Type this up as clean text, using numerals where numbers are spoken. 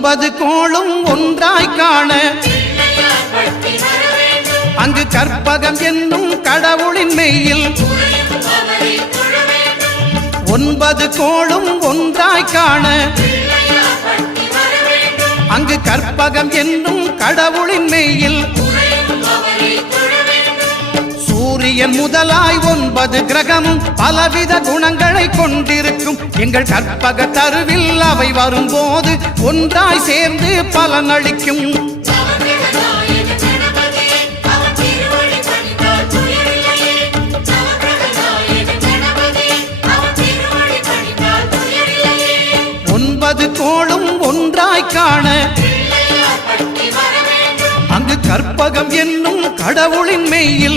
9 கோளும் ஒன்றாய் காண அங்கு கற்பகம் என்னும் கடவுளின் மெய்யில் 9 கோளும் ஒன்றாய் காண அங்கு கற்பகம் என்னும் கடவுளின் மெய்யில் சூரியன் முதலாய் 9 கிரகமும் பலவித குணங்களை கொண்டிருக்கும் எங்கள் கற்பக தருவில் அவை வரும்போது ஒன்றாய் சேர்ந்து பலனளிக்கும். கோளும் ஒன்றாய் காண அங்கு கற்பகம் என்னும் கடவுளின் மெய்யில்